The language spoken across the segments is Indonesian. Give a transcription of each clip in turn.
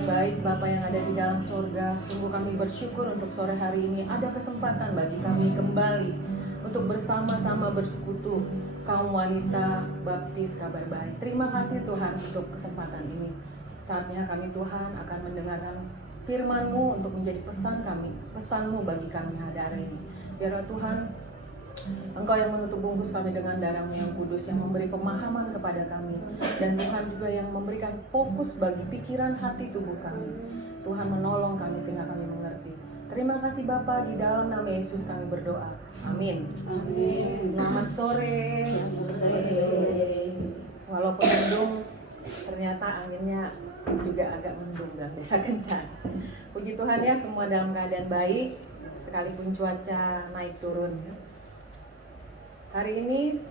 yang baik, Bapa yang ada di dalam sorga, sungguh kami bersyukur untuk sore hari ini ada kesempatan bagi kami kembali untuk bersama-sama bersekutu kaum wanita baptis kabar baik. Terima kasih Tuhan untuk kesempatan ini. Saatnya kami Tuhan akan mendengarkan firman-Mu untuk menjadi pesan kami, pesan-Mu bagi kami hari ini. Biarlah Tuhan Engkau yang menutup bungkus kami dengan darah-Mu yang kudus, yang memberi pemahaman kepada kami, dan Tuhan juga yang memberikan fokus bagi pikiran hati tubuh kami. Tuhan menolong kami sehingga kami mengerti. Terima kasih Bapa, di dalam nama Yesus kami berdoa. Amin. Amin. Selamat sore. Walaupun mendung, ternyata anginnya juga agak mendung dan bisa kencang. Puji Tuhan ya, semua dalam keadaan baik sekalipun cuaca naik turun. Hari ini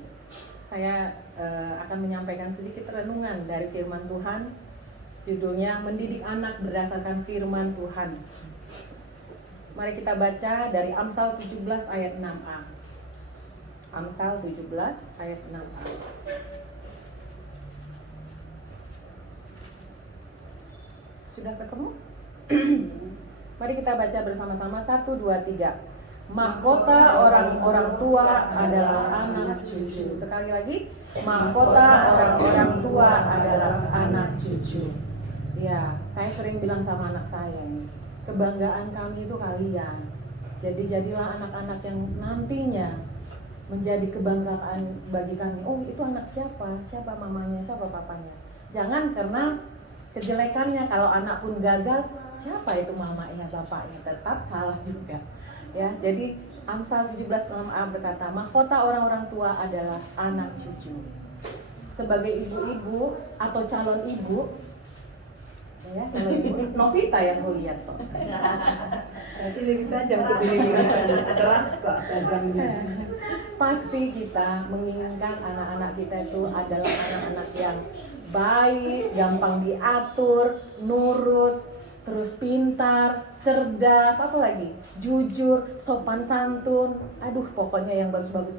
saya akan menyampaikan sedikit renungan dari firman Tuhan. Judulnya mendidik anak berdasarkan firman Tuhan. Mari kita baca dari Amsal 17 ayat 6a. Amsal 17 ayat 6a. Sudah ketemu? Mari kita baca bersama-sama 1, 2, 3. Mahkota orang-orang tua adalah anak cucu. Sekali lagi, mahkota orang-orang tua adalah anak cucu. Ya, saya sering bilang sama anak saya nih, kebanggaan kami itu kalian. Jadi jadilah anak-anak yang nantinya menjadi kebanggaan bagi kami. Oh, itu anak siapa? Siapa mamanya? Siapa papanya? Jangan karena kejelekannya. Kalau anak pun gagal, siapa itu mamanya, bapaknya? Tetap salah juga. Ya, jadi Amsal 17:6a berkata, mahkota orang-orang tua adalah anak cucu. Sebagai ibu-ibu atau calon ibu, ya, calon ibu, Novita yang kulihat kok. Nanti lebih tajam ke sini, terasa tajamnya. Pasti kita menginginkan anak-anak kita itu adalah anak-anak yang baik, gampang diatur, nurut, terus pintar, cerdas, apa lagi? Jujur, sopan santun. Aduh, pokoknya yang bagus-bagus.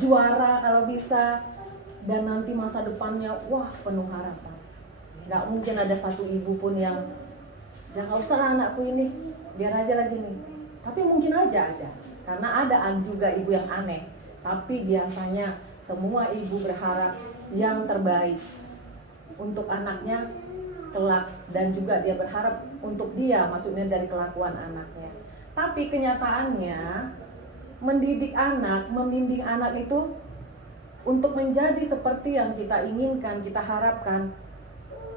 Juara kalau bisa. Dan nanti masa depannya, wah, penuh harapan. Gak mungkin ada satu ibu pun yang jangan usah lah anakku ini, biar aja lagi nih. Tapi mungkin aja ada. Karena ada juga ibu yang aneh. Tapi biasanya semua ibu berharap yang terbaik untuk anaknya kelak, dan juga dia berharap untuk dia, maksudnya dari kelakuan anaknya. Tapi kenyataannya mendidik anak, membimbing anak itu untuk menjadi seperti yang kita inginkan, kita harapkan.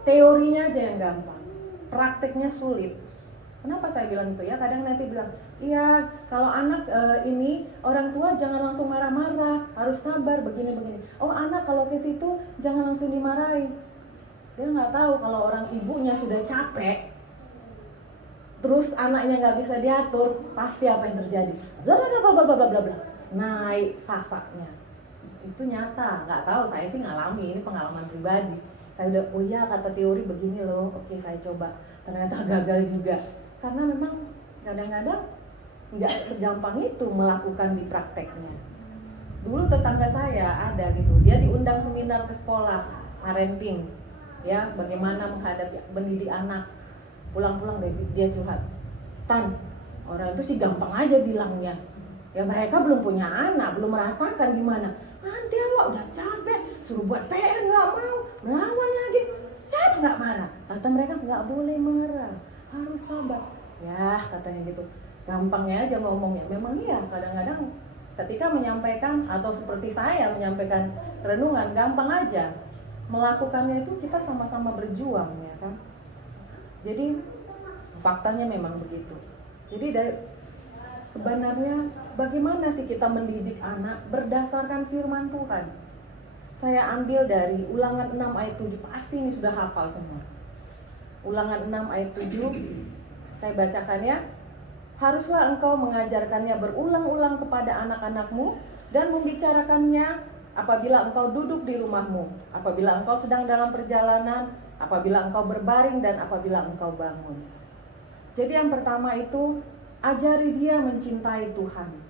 Teorinya aja yang gampang, prakteknya sulit. Kenapa saya bilang itu ya? Kadang nanti bilang, iya kalau anak ini orang tua jangan langsung marah-marah, harus sabar begini-begini. Oh, anak kalau ke situ jangan langsung dimarahin. Dia nggak tahu kalau orang ibunya sudah capek, terus anaknya nggak bisa diatur, pasti apa yang terjadi? Bla bla bla bla bla bla bla, naik sasaknya. Itu nyata, nggak tahu, saya sih ngalami, ini pengalaman pribadi. Saya udah, oh ya kata teori begini loh, oke saya coba, ternyata gagal juga. Karena memang kadang-kadang nggak segampang itu melakukan di prakteknya. Dulu tetangga saya ada gitu, dia diundang seminar ke sekolah, parenting. Ya, bagaimana menghadapi mendidik anak. Pulang-pulang dia curhat, Tan, orang itu sih gampang aja bilangnya. Ya mereka belum punya anak, belum merasakan gimana. Nanti awak udah capek, suruh buat PR nggak mau, melawan lagi. Siapa nggak marah? Kata mereka nggak boleh marah, harus sabar. Ya katanya gitu, gampangnya aja ngomongnya. Memang iya, kadang-kadang ketika menyampaikan atau seperti saya menyampaikan renungan, gampang aja. Melakukannya itu kita sama-sama berjuang, ya kan. Jadi faktanya memang begitu. Jadi sebenarnya bagaimana sih kita mendidik anak berdasarkan firman Tuhan? Saya ambil dari Ulangan 6 ayat 7, pasti ini sudah hafal semua. Ulangan 6 ayat 7, saya bacakan ya. Haruslah engkau mengajarkannya berulang-ulang kepada anak-anakmu dan membicarakannya apabila engkau duduk di rumahmu, apabila engkau sedang dalam perjalanan, apabila engkau berbaring, dan apabila engkau bangun. Jadi yang pertama itu, ajari dia mencintai Tuhan.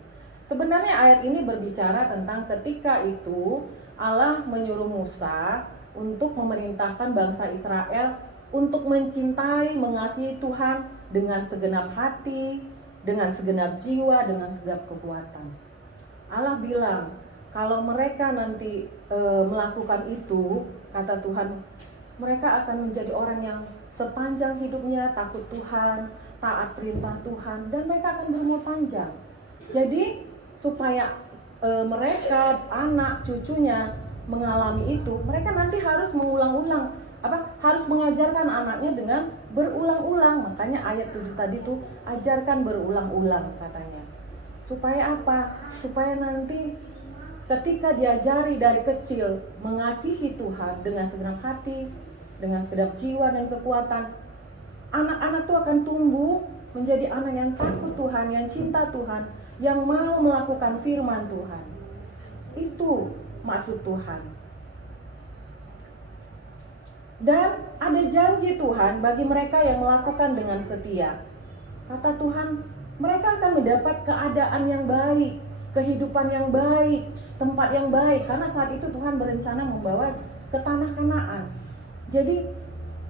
Sebenarnya ayat ini berbicara tentang ketika itu Allah menyuruh Musa untuk memerintahkan bangsa Israel untuk mencintai, mengasihi Tuhan dengan segenap hati, dengan segenap jiwa, dengan segenap kekuatan. Allah bilang, kalau mereka nanti melakukan itu, kata Tuhan, mereka akan menjadi orang yang sepanjang hidupnya takut Tuhan, taat perintah Tuhan, dan mereka akan berumur panjang. Jadi supaya mereka, anak, cucunya mengalami itu, mereka nanti harus mengulang-ulang, harus mengajarkan anaknya dengan berulang-ulang. Makanya ayat 7 tadi tuh, ajarkan berulang-ulang katanya. Supaya apa? Supaya nanti ketika diajari dari kecil mengasihi Tuhan dengan segenap hati, dengan segenap jiwa dan kekuatan, anak-anak tuh akan tumbuh menjadi anak yang takut Tuhan, yang cinta Tuhan, yang mau melakukan firman Tuhan. Itu maksud Tuhan. Dan ada janji Tuhan bagi mereka yang melakukan dengan setia. Kata Tuhan, mereka akan mendapat keadaan yang baik, kehidupan yang baik, tempat yang baik. Karena saat itu Tuhan berencana membawa ke tanah Kanaan. Jadi,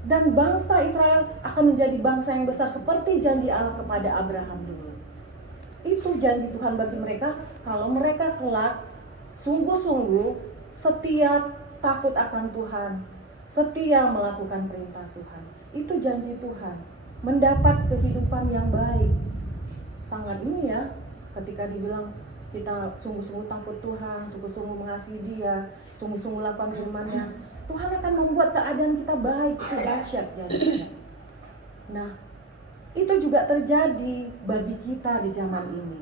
dan bangsa Israel akan menjadi bangsa yang besar seperti janji Allah kepada Abraham dulu. Itu janji Tuhan bagi mereka kalau mereka kelak sungguh-sungguh setia, takut akan Tuhan, setia melakukan perintah Tuhan. Itu janji Tuhan, mendapat kehidupan yang baik. Sangat ini ya, ketika dibilang kita sungguh-sungguh takut Tuhan, sungguh-sungguh mengasihi Dia, sungguh-sungguh lakukan firman-Nya, Tuhan akan membuat keadaan kita baik. Itu dahsyat janjinya. Nah, itu juga terjadi bagi kita di zaman ini.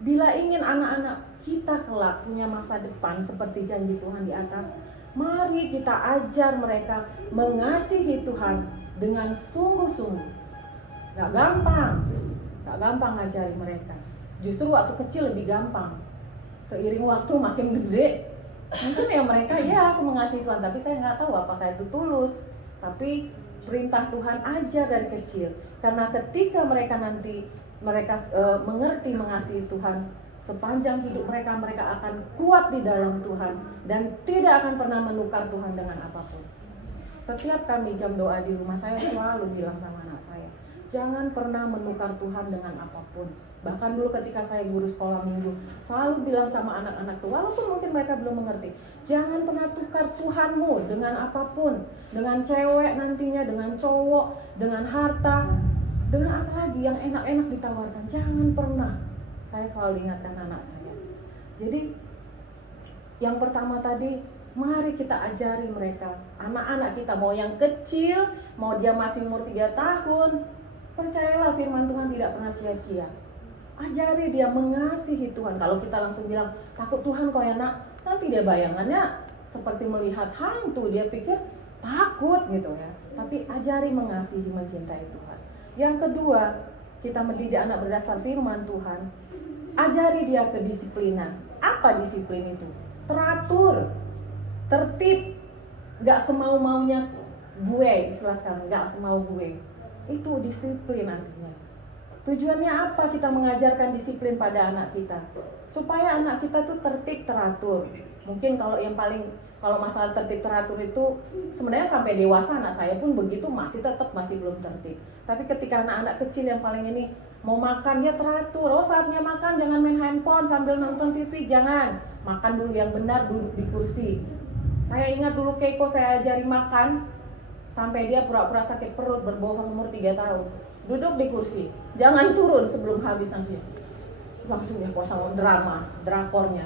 Bila ingin anak-anak kita kelak punya masa depan seperti janji Tuhan di atas, mari kita ajar mereka mengasihi Tuhan dengan sungguh-sungguh. Gak gampang ngajari mereka. Justru waktu kecil lebih gampang. Seiring waktu makin gede, mungkin ya mereka, ya aku mengasihi Tuhan, tapi saya nggak tahu apakah itu tulus. Tapi perintah Tuhan ajar dari kecil. Karena ketika mereka nanti mengerti mengasihi Tuhan, sepanjang hidup mereka akan kuat di dalam Tuhan dan tidak akan pernah menukar Tuhan dengan apapun. Setiap kami jam doa di rumah, saya selalu bilang sama anak saya, jangan pernah menukar Tuhan dengan apapun. Bahkan dulu ketika saya guru sekolah minggu, selalu bilang sama anak-anak tuh, walaupun mungkin mereka belum mengerti, jangan pernah tukar Tuhanmu dengan apapun, dengan cewek nantinya, dengan cowok, dengan harta, dengan apa lagi yang enak-enak ditawarkan. Jangan pernah. Saya selalu ingatkan anak saya. Jadi yang pertama tadi, mari kita ajari mereka, anak-anak kita, mau yang kecil, mau dia masih umur 3 tahun, percayalah firman Tuhan tidak pernah sia-sia. Ajari dia mengasihi Tuhan. Kalau kita langsung bilang, takut Tuhan kok ya nak, nanti dia bayangannya seperti melihat hantu, dia pikir takut gitu ya. Tapi ajari mengasihi, mencintai Tuhan. Yang kedua, kita mendidik anak berdasar firman Tuhan. Ajari dia kedisiplinan. Apa disiplin itu? Teratur, tertib, gak semau-maunya gue, istilah sekarang, gak semau gue. Itu disiplin artinya. Tujuannya apa kita mengajarkan disiplin pada anak kita? Supaya anak kita tuh tertib, teratur. Mungkin kalau masalah tertib teratur itu sebenarnya sampai dewasa anak saya pun begitu, masih belum tertib. Tapi ketika anak-anak kecil yang paling ini mau makan, dia teratur. Oh, saatnya makan jangan main handphone sambil nonton TV, jangan. Makan dulu yang benar, duduk di kursi. Saya ingat dulu Keiko saya ajari makan sampai dia pura-pura sakit perut, berbohong umur 3 tahun. Duduk di kursi, jangan turun sebelum habis langsung ya puasa drakornya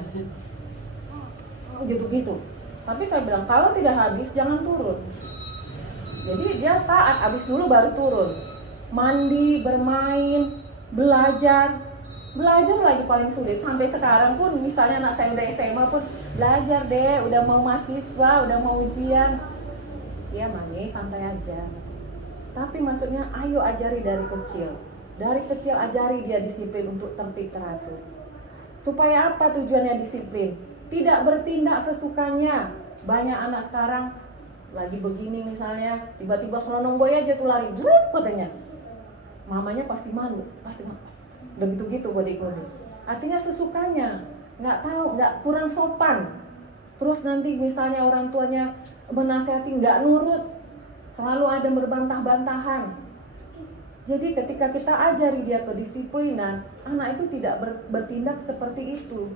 gitu-gitu. Tapi saya bilang kalau tidak habis jangan turun. Jadi dia taat, habis dulu baru turun. Mandi, bermain, belajar lagi paling sulit. Sampai sekarang pun misalnya anak saya udah SMA pun belajar deh, udah mau mahasiswa, udah mau ujian, ya Mami santai aja. Tapi maksudnya ayo ajari dari kecil. Dari kecil ajari dia disiplin untuk tertib teratur. Supaya apa tujuannya disiplin? Tidak bertindak sesukanya. Banyak anak sekarang lagi begini misalnya, tiba-tiba selonong boy aja tuh lari, druk katanya. Mamanya pasti malu. Begitu-gitu kode-kode. Artinya sesukanya, nggak tahu, nggak, kurang sopan. Terus nanti misalnya orang tuanya menasihati nggak nurut. selalu ada berbantah-bantahan. Jadi ketika kita ajari dia kedisiplinan, anak itu tidak bertindak seperti itu.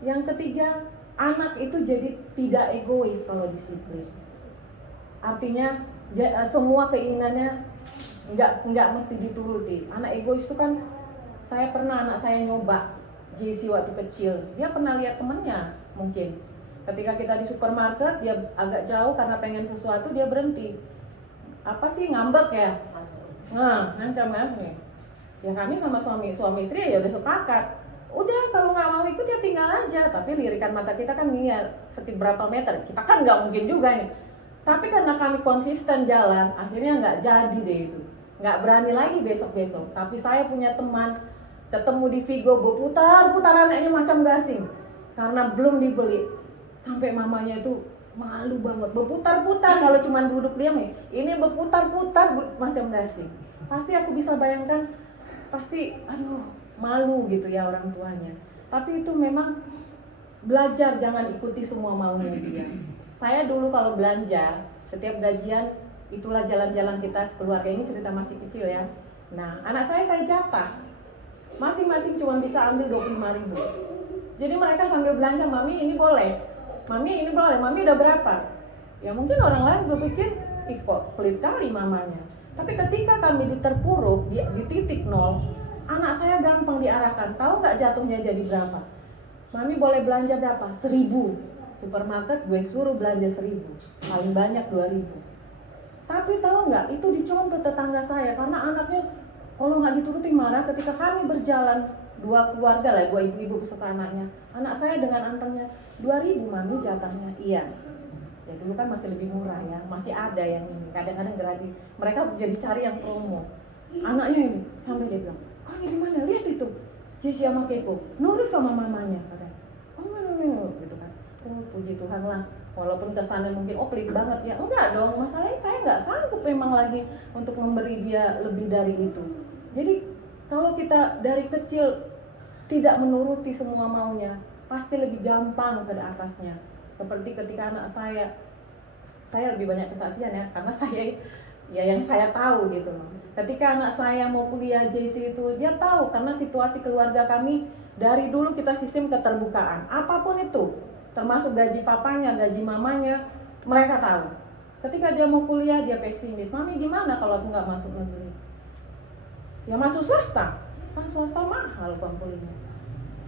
Yang ketiga, anak itu jadi tidak egois kalau disiplin. Artinya semua keinginannya nggak mesti dituruti. Anak egois itu kan, anak saya nyoba JC waktu kecil, dia pernah lihat temennya mungkin. Ketika kita di supermarket, dia agak jauh karena pengen sesuatu, dia berhenti. Apa sih, ngambek ya? Nah, ngancam kan? Ya kami sama suami istri ya udah sepakat. Udah, kalau nggak mau ikut ya tinggal aja. Tapi lirikan mata kita kan nih ya, sekitar berapa meter, kita kan nggak mungkin juga nih. Tapi karena kami konsisten jalan, akhirnya nggak jadi deh itu. Nggak berani lagi besok-besok. Tapi saya punya teman, ketemu di Vigo, berputar-putar anaknya macam gasing. Karena belum dibeli. Sampai mamanya itu malu banget, berputar-putar kalau cuma duduk diam ya. Ini berputar-putar macam gasing. Pasti aku bisa bayangkan, pasti aduh malu gitu ya orang tuanya. Tapi itu memang belajar, jangan ikuti semua maunya dia. Saya dulu kalau belanja, setiap gajian itulah jalan-jalan kita sekeluarga, ini cerita masih kecil ya. Nah, anak saya jatah. Masing-masing cuma bisa ambil 25.000. Jadi mereka sambil belanja, mami ini boleh, mami ini boleh, mami udah berapa? Ya mungkin orang lain berpikir, ih kok pelit kali mamanya. Tapi ketika kami terpuruk di titik nol, anak saya gampang diarahkan. Tahu nggak jatuhnya jadi berapa? Mami boleh belanja berapa? 1.000. Supermarket gue suruh belanja 1.000. Paling banyak 2.000. Tapi tahu nggak? Itu dicontoh tetangga saya karena anaknya kalau nggak dituruti marah. Ketika kami berjalan, 2 keluarga lah, 2 ibu-ibu beserta anaknya. Anak saya dengan antengnya, 2.000 mami jatahnya. Iya. Ya dulu kan masih lebih murah ya, masih ada yang ini. Kadang-kadang gratis. Mereka jadi cari yang promo. Anaknya ini sampai dia bilang, kok ini gimana? Lihat itu, Jesse sama Keiko nurut sama mamanya. Katanya, oh mana gitu kan. Oh puji Tuhan lah. Walaupun kesannya mungkin pelit banget ya, enggak dong. Masalahnya saya nggak sanggup memang lagi untuk memberi dia lebih dari itu. Jadi kalau kita dari kecil tidak menuruti semua maunya, pasti lebih gampang ke atasnya. Seperti ketika anak saya lebih banyak kesaksian ya, karena saya ya yang saya tahu gitu. Ketika anak saya mau kuliah JC itu, dia tahu karena situasi keluarga kami dari dulu kita sistem keterbukaan. Apapun itu, termasuk gaji papanya, gaji mamanya, mereka tahu. Ketika dia mau kuliah, dia pesimis. Mami gimana kalau aku nggak masuk negeri? Ya masuk swasta, kan swasta mahal kuliahnya.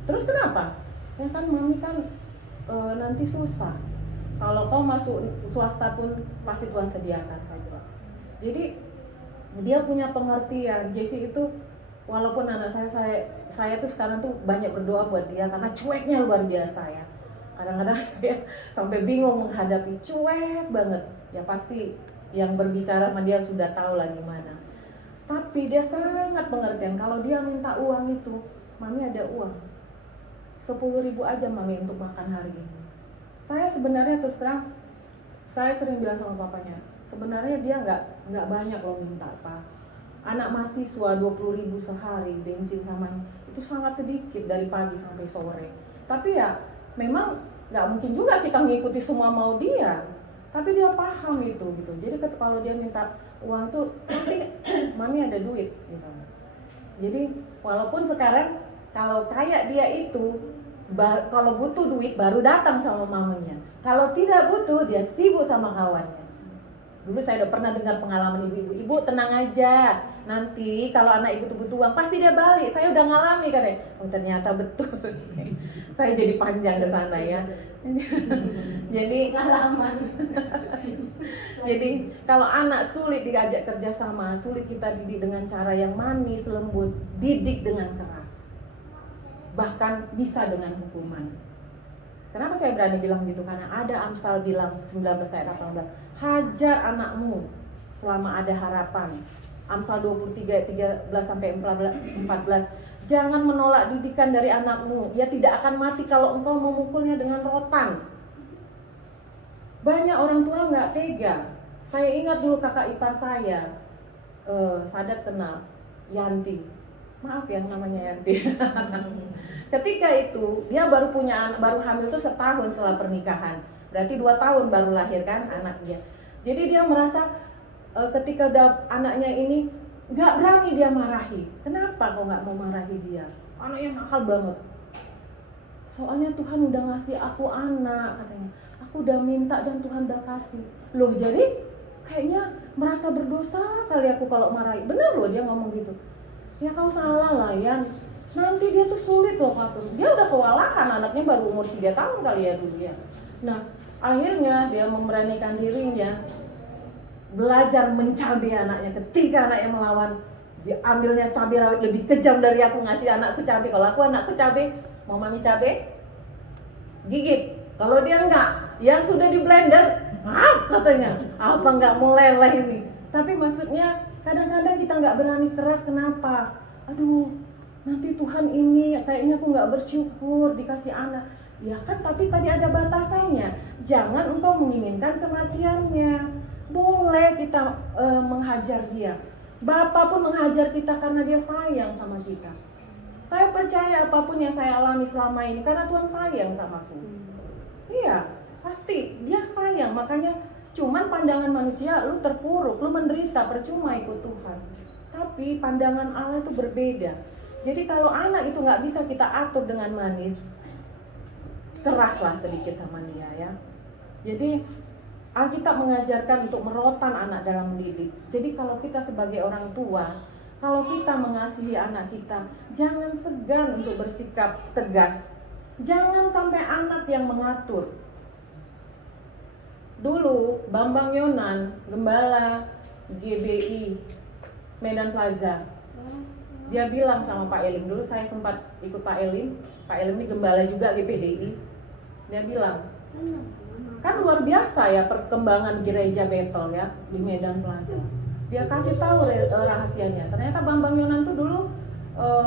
Terus kenapa? Ya kan mami kan nanti susah. Kalau kau masuk swasta pun pasti Tuhan sediakan, saya bilang. Jadi dia punya pengertian. JC itu walaupun anak saya tuh sekarang tuh banyak berdoa buat dia karena cueknya luar biasa ya. Kadang-kadang saya sampai bingung menghadapi, cuek banget. Ya pasti yang berbicara sama dia sudah tahu lah gimana. Tapi dia sangat pengertian. Kalau dia minta uang itu, mami ada uang 10.000 aja mami untuk makan hari ini. Saya sebenarnya terus terang, saya sering bilang sama papanya, sebenarnya dia nggak banyak loh minta apa. Anak mahasiswa 20.000 sehari bensin sama itu sangat sedikit dari pagi sampai sore. Tapi ya memang nggak mungkin juga kita mengikuti semua mau dia. Tapi dia paham itu gitu. Jadi kalau dia minta uang tuh pasti mami ada duit gitu. Jadi walaupun sekarang kalau kayak dia itu kalau butuh duit baru datang sama mamanya. Kalau tidak butuh dia sibuk sama kawannya. Dulu saya udah pernah dengar pengalaman ibu-ibu, ibu tenang aja, nanti kalau anak ibu butuh uang pasti dia balik. Saya udah ngalami katanya. Oh ternyata betul. Saya jadi panjang ke sana ya. Jadi pengalaman. Jadi kalau anak sulit diajak kerjasama, sulit kita didik dengan cara yang manis, lembut, didik dengan keras. Bahkan bisa dengan hukuman. Kenapa saya berani bilang gitu? Karena ada Amsal bilang 19 ayat 18, hajar anakmu selama ada harapan. Amsal 23 ayat 13 sampai 14, jangan menolak didikan dari anakmu, ia tidak akan mati kalau engkau memukulnya dengan rotan. Banyak orang tua nggak tega. Saya ingat dulu kakak ipar saya, Sadat kenal, Yanti. Maaf yang namanya Yanti. Ketika itu dia baru punya anak, baru hamil itu setahun setelah pernikahan. Berarti 2 tahun baru lahir kan anak dia. Jadi dia merasa ketika udah anaknya ini nggak berani dia marahi. Kenapa kok nggak mau marahi dia? Anaknya nakal banget. Soalnya Tuhan udah ngasih aku anak, katanya. Aku udah minta dan Tuhan udah kasih. Loh, jadi kayaknya merasa berdosa kali aku kalau marahi. Bener loh dia ngomong gitu. Ya kau salah lah Yan. Nanti dia tuh sulit loh atur. Dia udah kewalahan, anaknya baru umur 3 tahun kali ya dulu ya. Nah, akhirnya dia memberanikan dirinya belajar mencabai anaknya. Ketika anaknya melawan, dia ambilnya cabai rawit lebih kejam dari aku ngasih anakku cabai. Kalau aku anakku cabai, mau mami cabai, gigit. Kalau dia enggak, yang sudah di blender, katanya, apa enggak meleleh ini. Tapi maksudnya kadang-kadang kita enggak berani keras. Kenapa? Aduh, nanti Tuhan ini kayaknya aku enggak bersyukur dikasih anak. Ya kan, tapi tadi ada batasannya. Jangan engkau menginginkan kematiannya. Boleh kita menghajar dia. Bapak pun menghajar kita karena dia sayang sama kita. Saya percaya apapun yang saya alami selama ini karena Tuhan sayang sama aku. Iya, pasti dia sayang. Makanya cuman pandangan manusia, lu terpuruk, lu menderita, percuma ikut Tuhan. Tapi pandangan Allah itu berbeda. Jadi kalau anak itu nggak bisa kita atur dengan manis, keraslah sedikit sama dia ya. Jadi Alkitab mengajarkan untuk merotan anak dalam mendidik. Jadi kalau kita sebagai orang tua, kalau kita mengasihi anak kita, jangan segan untuk bersikap tegas. Jangan sampai anak yang mengatur. Dulu Bambang Yonan, gembala GBI Medan Plaza, dia bilang sama Pak Elim, dulu saya sempat ikut Pak Elim ini gembala juga GPDI. Dia bilang, kan luar biasa ya perkembangan gereja Betel ya di Medan Plaza. Dia kasih tahu rahasianya. Ternyata Bambang Yonan tuh dulu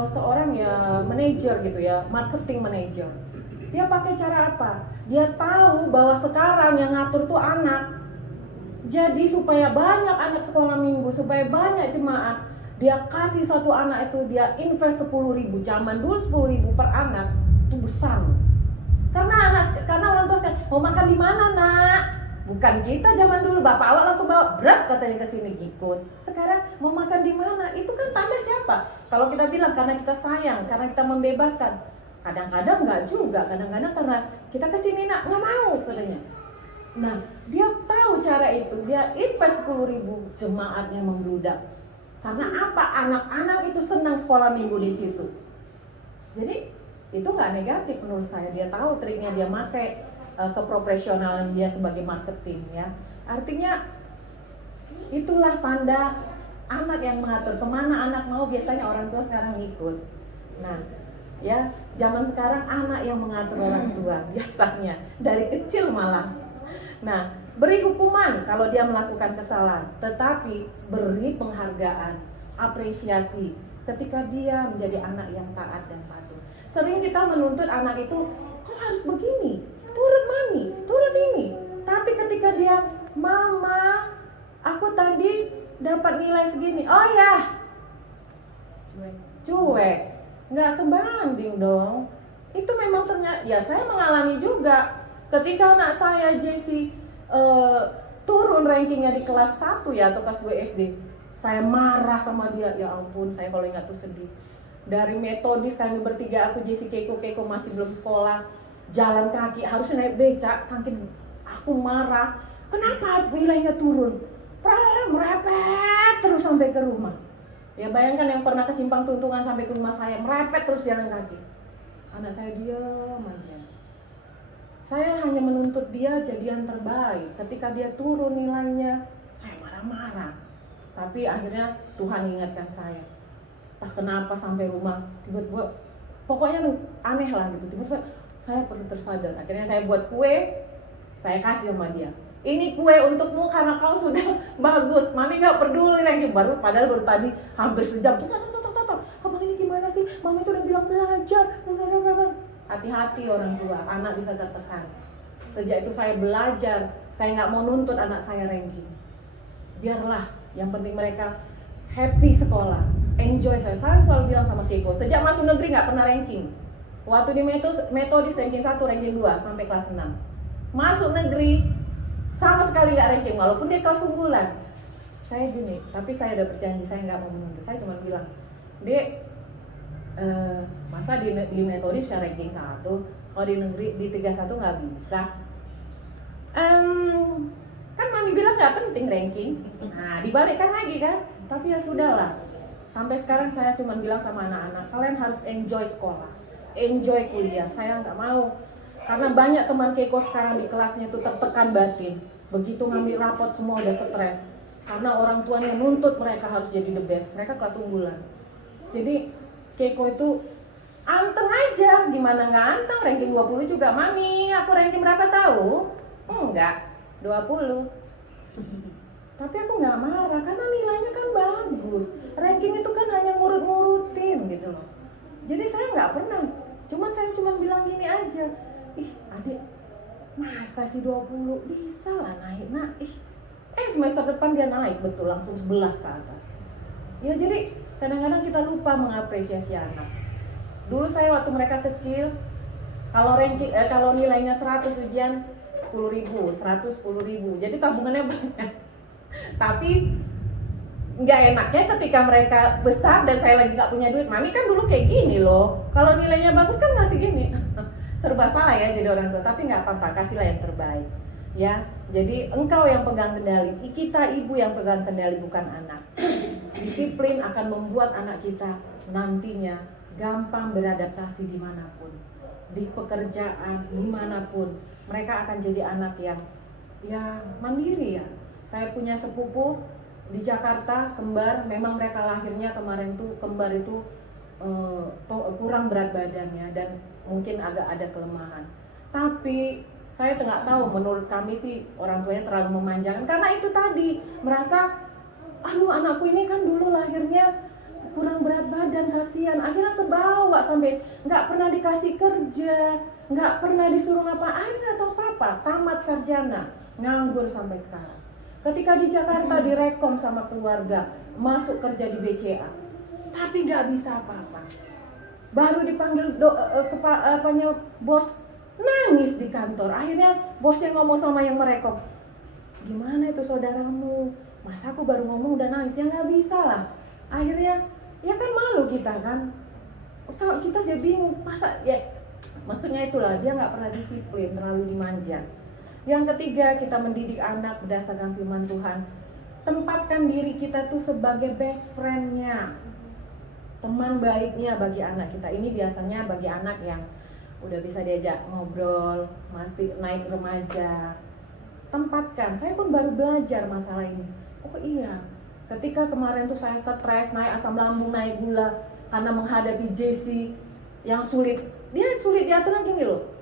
seorang ya manajer gitu ya, marketing manager. Dia pakai cara apa? Dia tahu bahwa sekarang yang ngatur tuh anak. Jadi supaya banyak anak sekolah minggu, supaya banyak jemaat, dia kasih satu anak itu dia invest 10.000. Zaman dulu 10.000 per anak itu besar. Karena orang tua saya mau makan di mana nak? Bukan kita zaman dulu, bapak awak langsung bawa berat katanya ke sini ikut. Sekarang mau makan di mana? Itu kan tanda siapa? Kalau kita bilang karena kita sayang, karena kita membebaskan. Kadang-kadang enggak juga, kadang-kadang karena kita ke sini nak nggak mau katanya. Nah, dia tahu cara itu, dia invest 10.000, jemaatnya membludak. Karena apa? Anak-anak itu senang sekolah minggu di situ. Jadi itu nggak negatif menurut saya. Dia tahu triknya, dia pakai keprofesionalan dia sebagai marketing ya. Artinya itulah tanda anak yang mengatur. Kemana anak mau, biasanya orang tua sekarang ngikut. Nah ya, zaman sekarang anak yang mengatur orang tua biasanya dari kecil malah. Nah, beri hukuman kalau dia melakukan kesalahan, tetapi beri penghargaan, apresiasi ketika dia menjadi anak yang taat dan patuh. Sering kita menuntut anak itu, kok harus begini, turut mami, turut ini. Tapi ketika dia, mama, aku tadi dapat nilai segini, oh ya, cuek, nggak sebanding dong. Itu memang ternyata, ya saya mengalami juga. Ketika anak saya Jessie turun rankingnya di kelas 1 ya atau kelas 2 SD, saya marah sama dia. Ya ampun, saya kalau ingat tuh sedih. Dari metodis kami bertiga, aku Jessie Keiko masih belum sekolah, jalan kaki harus naik becak, saking aku marah. Kenapa nilainya turun? Merepet terus sampai ke rumah. Ya bayangkan yang pernah ke Simpang Tuntungan sampai ke rumah saya, merepet terus jalan kaki. Anak saya diam aja. Saya hanya menuntut dia jadi yang terbaik. Ketika dia turun nilainya, saya marah-marah. Tapi akhirnya Tuhan ingatkan saya. Tak kenapa sampai rumah tiba-tiba, pokoknya aneh lah gitu. Tiba-tiba saya perlu tersadar. Akhirnya saya buat kue, saya kasih sama dia. Ini kue untukmu karena kau sudah bagus. Mami nggak peduli lagi. Padahal baru tadi hampir sejam. Abang ini gimana sih? Mami sudah bilang belajar. Hati-hati orang tua, anak bisa tertekan. Sejak itu saya belajar, saya nggak mau nuntut anak saya ranking. Biarlah, yang penting mereka happy sekolah, enjoy. Saya selalu bilang sama Keiko, sejak masuk negeri nggak pernah ranking. Waktu di metodis ranking 1, ranking 2 sampai kelas 6. Masuk negeri sama sekali nggak ranking, walaupun dia kelas unggulan. saya gini, tapi saya udah berjanji saya nggak mau menuntut. Saya cuma bilang, Dek, masa di metode bisa ranking 1, kalau di negeri di 31 nggak bisa. Kan mami bilang nggak penting ranking. Nah, dibalikkan lagi kan. Tapi ya sudahlah. Sampai sekarang saya cuma bilang sama anak-anak, kalian harus enjoy sekolah, enjoy kuliah. Saya nggak mau, karena banyak teman Keiko sekarang di kelasnya itu tertekan batin. Begitu ngambil rapot semua udah stres, karena orang tuanya nuntut mereka harus jadi the best. Mereka kelas unggulan. Jadi Keiko itu anteng aja, gimana nggak anteng, ranking 20 juga. Mami, aku ranking berapa tahu? Enggak, 20. Tapi aku nggak marah, karena nilainya kan bagus. Ranking itu kan hanya ngurut-ngurutin gitu loh. Jadi saya nggak pernah, saya cuma bilang gini aja, ih adik, masa sih 20? Bisa lah naik, nak. Semester depan dia naik, betul, langsung 11 ke atas. Ya jadi kadang-kadang kita lupa mengapresiasi anak. Dulu saya waktu mereka kecil, kalau kalau nilainya 100 ujian 10.000, 100 10.000, jadi tabungannya banyak. Tapi nggak enaknya ketika mereka besar dan saya lagi nggak punya duit. Mami kan dulu kayak gini loh, kalau nilainya bagus kan ngasih gini. Serba salah ya jadi orang tua, tapi nggak apa-apa, kasihlah yang terbaik ya. Jadi engkau yang pegang kendali, kita ibu yang pegang kendali, bukan anak. Disiplin akan membuat anak kita nantinya gampang beradaptasi dimanapun, di pekerjaan, dimanapun. Mereka akan jadi anak yang ya mandiri ya. Saya punya sepupu di Jakarta, kembar. Memang mereka lahirnya kemarin tuh kembar itu kurang berat badannya dan mungkin agak ada kelemahan. Tapi saya nggak tahu, menurut kami sih orang tuanya terlalu memanjakan, karena itu tadi merasa, aduh anakku ini kan dulu lahirnya kurang berat badan, kasihan, akhirnya kebawa sampai nggak pernah dikasih kerja, nggak pernah disuruh ngapa, akhirnya nggak tahu apa-apa, tamat sarjana, nganggur sampai sekarang. Ketika di Jakarta direkom sama keluarga, masuk kerja di BCA, tapi nggak bisa apa-apa. Baru dipanggil bos, nangis di kantor. Akhirnya bosnya ngomong sama yang merekom, gimana itu saudaramu? Masa aku baru ngomong udah nangis? Ya nggak bisa lah. Akhirnya ya kan malu kita kan. Kita jadi bingung, masa ya, maksudnya itulah dia nggak pernah disiplin, terlalu dimanja. Yang ketiga, kita mendidik anak berdasarkan firman Tuhan. Tempatkan diri kita tuh sebagai best friend-nya, teman baiknya bagi anak kita. Ini biasanya bagi anak yang udah bisa diajak ngobrol, masih naik remaja. Tempatkan, saya pun baru belajar masalah ini. Oh iya, ketika kemarin tuh saya stres, naik asam lambung, naik gula, karena menghadapi Jesse yang sulit. Dia sulit diaturnya gini loh,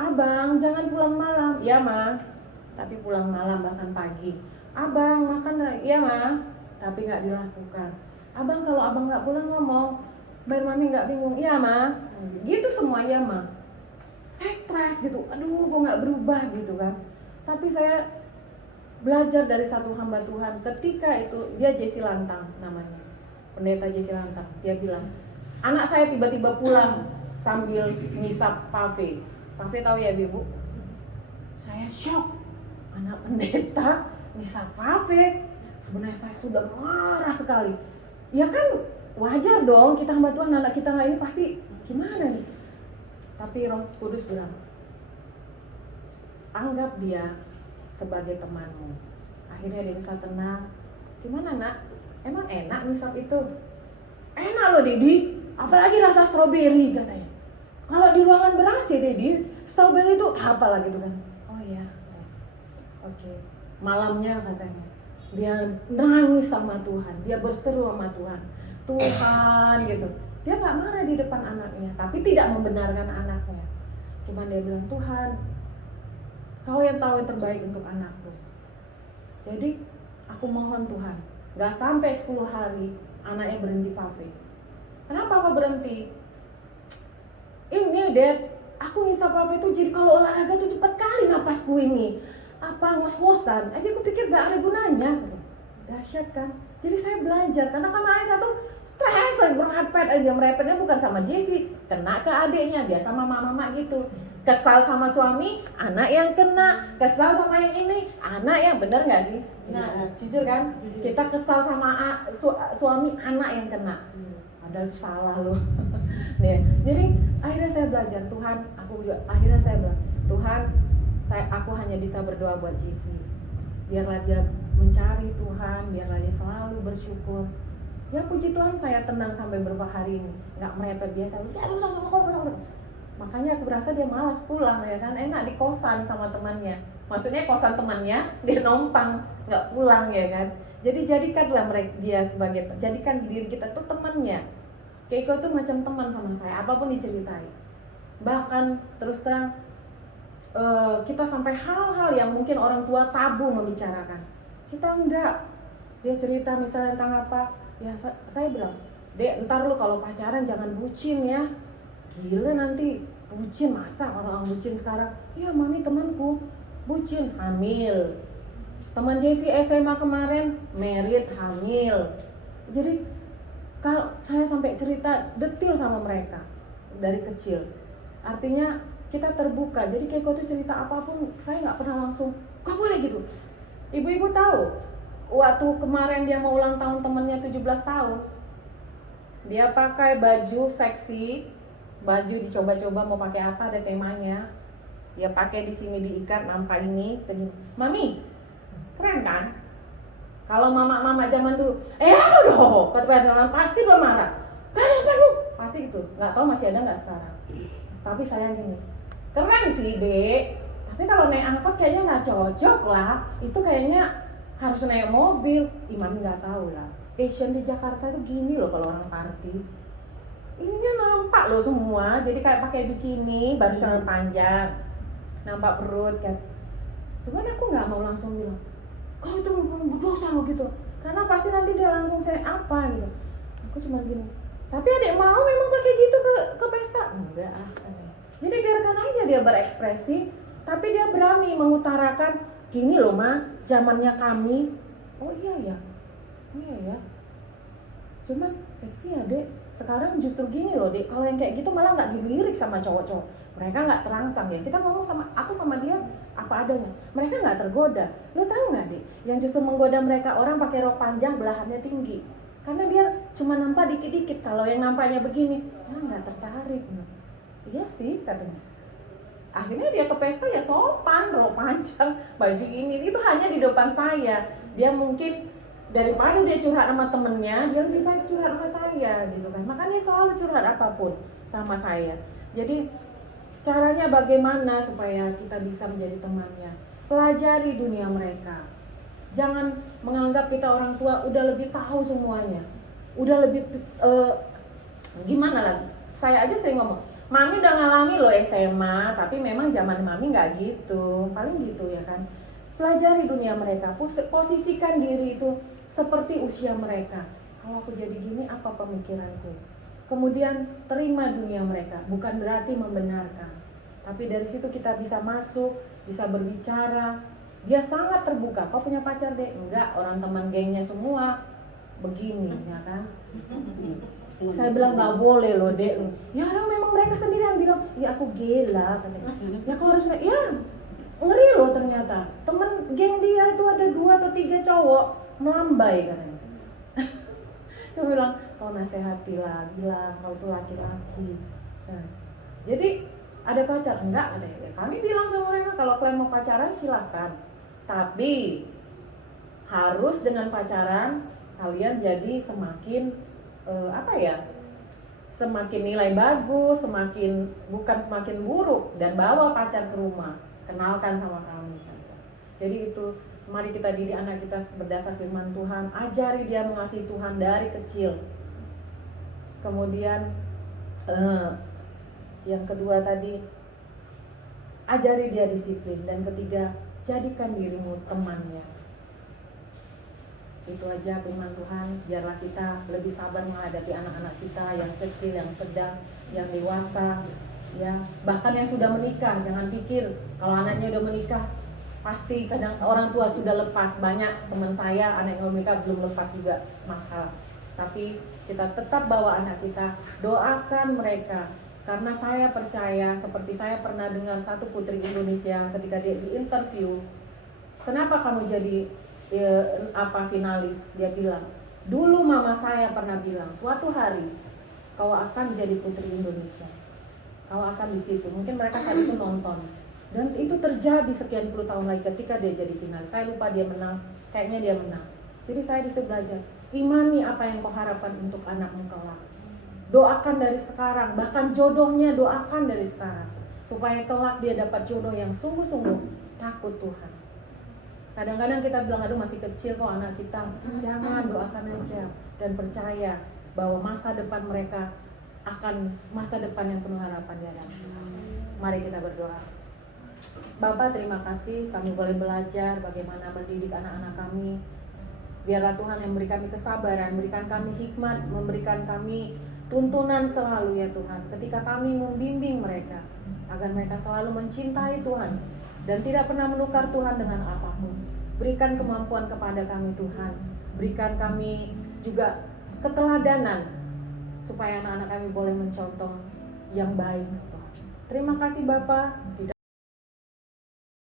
abang jangan pulang malam. Iya ma, tapi pulang malam bahkan pagi. Abang makan, iya ma, tapi nggak dilakukan. Abang kalau abang nggak pulang ngomong, biar mami nggak bingung. Iya ma, gitu semua iya ma. Saya stres gitu, aduh kok nggak berubah gitu kan. Tapi saya belajar dari satu hamba Tuhan. Ketika itu dia Jesse Lantang namanya, pendeta Jesse Lantang. Dia bilang, anak saya tiba-tiba pulang sambil ngisap pave. Pave tahu ya ibu? Saya shock, anak pendeta ngisap pave. Sebenarnya saya sudah marah sekali. Ya kan wajar dong, kita hamba Tuhan, anak kita nggak ini pasti gimana nih. Tapi Roh Kudus bilang, anggap dia sebagai temanmu. Akhirnya dia bisa tenang. Gimana nak? Emang enak ngisap itu? Enak loh Dedi, apalagi rasa stroberi katanya. Kalau di ruangan ber-AC Dedi, stroberi itu apa lah gitu kan. Oh iya, oke. Malamnya katanya dia nangis sama Tuhan, dia berseru sama Tuhan, Tuhan gitu. Dia gak marah di depan anaknya, tapi tidak membenarkan anaknya. Cuman dia bilang, Tuhan, Kau yang tahu yang terbaik untuk anakku. Jadi aku mohon Tuhan, gak sampai 10 hari anaknya berhenti pave. Kenapa kau berhenti? Ini Dad, aku ngisap pave itu jadi kalau olahraga tuh cepat kali napasku ini. Apa ngos-ngosan? Aja aku pikir gak ada gunanya. Dahsyat kan? Jadi saya belajar, karena kemarin satu stres, merepet aja. Merepetnya bukan sama Jessie, kena ke adiknya, biasa mama-mama gitu. Kesal sama suami, anak yang kena. Kesal sama yang ini, anak yang, bener nggak sih? Benar. Jujur kan? Jujur. Kita kesal sama suami, anak yang kena. Padahal itu salah loh. Nih, jadi akhirnya saya belajar, Tuhan, akhirnya saya bilang, Tuhan, aku hanya bisa berdoa buat Jesse. Biarlah dia mencari Tuhan, biarlah dia selalu bersyukur. Ya puji Tuhan, saya tenang sampai beberapa hari ini, nggak merepet biasa. Makanya aku berasa dia malas pulang ya kan, enak di kosan sama temannya. Maksudnya kosan temannya, dia numpang, nggak pulang ya kan. Jadi jadikanlah dia sebagai, jadikan diri kita tuh temannya. Keiko tuh macam teman sama saya, apapun diceritain. Bahkan terus terang kita sampai hal-hal yang mungkin orang tua tabu membicarakan, kita enggak. Dia cerita misalnya tentang apa, ya saya bilang, Dek, ntar lu kalau pacaran jangan bucin ya. Gila nanti bucin, masa orang bucin sekarang? Iya mami, temanku bucin, hamil. Teman Jessie SMA kemarin married, hamil. Jadi kalau saya sampai cerita detail sama mereka dari kecil, artinya kita terbuka. Jadi Keiko tuh cerita apapun, saya nggak pernah langsung gak boleh gitu. Ibu-ibu tahu, waktu kemarin dia mau ulang tahun temennya 17 tahun, dia pakai baju seksi, baju dicoba-coba mau pakai apa, ada temanya. Ya pakai di sini diikat, nampak ini, segini. Mami, keren kan? Kalau mama-mama zaman dulu, aduh, kata pasti udah marah. Kenapa lu? Pasti itu. Nggak tahu masih ada nggak sekarang. Tapi saya gini, keren sih, Dek. Tapi kalau naik angkot kayaknya nggak cocok lah. Itu kayaknya harus naik mobil. Mami nggak tahu lah. Fashion di Jakarta itu gini loh kalau orang party. Ininya nampak loh semua. Jadi kayak pakai bikini, baru celana panjang, nampak perut kan. Cuman aku nggak mau langsung bilang, kau itu berdosa lo gitu. Karena pasti nanti dia langsung saya apa gitu. Aku cuma gini. Tapi adik mau memang pakai gitu ke pesta? Enggak ah. Jadi biarkan aja dia berekspresi, tapi dia berani mengutarakan, gini loh Ma, zamannya kami. Oh iya ya. Oh iya ya. Cuman seksi ya Dek. Sekarang justru gini loh Dek. Kalau yang kayak gitu malah nggak dilirik sama cowok-cowok. Mereka nggak terangsang ya. Kita ngomong sama aku sama dia apa adanya. Mereka nggak tergoda. Lo tahu nggak Dek? Yang justru menggoda mereka orang pakai rok panjang belahannya tinggi. Karena dia cuma nampak dikit-dikit. Kalau yang nampaknya begini, ya nggak tertarik. Iya sih katanya. Akhirnya dia ke pesta ya sopan, rok panjang, baju ini. Itu hanya di depan saya. Dia mungkin daripada dia curhat sama temennya, dia lebih baik curhat sama saya gitu kan. Makanya selalu curhat apapun sama saya. Jadi caranya bagaimana supaya kita bisa menjadi temannya? Pelajari dunia mereka. Jangan menganggap kita orang tua udah lebih tahu semuanya. Udah lebih gimana lagi? Saya aja sering ngomong, Mami udah ngalami loh SMA, tapi memang zaman Mami nggak gitu. Paling gitu ya kan. Pelajari dunia mereka. Posisikan diri itu seperti usia mereka. Kalau aku jadi gini, apa pemikiranku? Kemudian terima dunia mereka. Bukan berarti membenarkan, tapi dari situ kita bisa masuk, bisa berbicara. Dia sangat terbuka. Kau punya pacar Dek? Enggak, orang teman gengnya semua begini ya kan. Saya bilang nggak boleh loh Dek. Ya orang memang mereka sendiri yang bilang, ya aku gila katanya. Ya kau harus, ya ngeri loh ternyata. Temen geng dia itu ada 2 atau 3 cowok melambai katanya. Saya bilang, kau nasihatilah, bilang kau tuh laki-laki. Nah, jadi ada pacar? Enggak katanya. Kami bilang sama mereka, kalau kalian mau pacaran silahkan. Tapi harus dengan pacaran kalian jadi semakin semakin nilai bagus, bukan semakin buruk, dan bawa pacar ke rumah, kenalkan sama kami. Jadi itu, mari kita didik anak kita berdasar firman Tuhan, ajari dia mengasihi Tuhan dari kecil. Kemudian yang kedua tadi, ajari dia disiplin, dan ketiga, jadikan dirimu temannya. Itu aja firman Tuhan. Biarlah kita lebih sabar menghadapi anak-anak kita yang kecil, yang sedang, yang dewasa, ya. Bahkan yang sudah menikah, jangan pikir kalau anaknya udah menikah pasti kadang orang tua sudah lepas. Banyak teman saya anak yang menikah belum lepas juga masalah. Tapi kita tetap bawa anak kita, doakan mereka Karena saya percaya, seperti saya pernah dengar satu putri Indonesia ketika dia diinterview, kenapa kamu jadi finalis? Dia bilang, dulu mama saya pernah bilang, suatu hari kau akan jadi putri Indonesia, kau akan di situ. Mungkin mereka saat itu nonton, dan itu terjadi sekian puluh tahun lagi ketika dia jadi finalis. Saya lupa dia menang, kayaknya dia menang. Jadi saya disitu belajar, imani apa yang kau harapkan untuk anakmu kelak. Doakan dari sekarang, bahkan jodohnya doakan dari sekarang, supaya kelak dia dapat jodoh yang sungguh-sungguh takut Tuhan. Kadang-kadang kita bilang, aduh masih kecil kok anak kita. Jangan, doakan aja dan percaya bahwa masa depan mereka akan masa depan yang penuh harapan di hadapan Tuhan. Mari kita berdoa. Bapak, terima kasih kami boleh belajar bagaimana mendidik anak-anak kami. Biarlah Tuhan yang memberi kami kesabaran, memberikan kami hikmat, memberikan kami tuntunan selalu ya Tuhan, ketika kami membimbing mereka, agar mereka selalu mencintai Tuhan dan tidak pernah menukar Tuhan dengan apapun. Berikan kemampuan kepada kami Tuhan, berikan kami juga keteladanan, supaya anak-anak kami boleh mencontoh yang baik Tuhan. Terima kasih Bapa.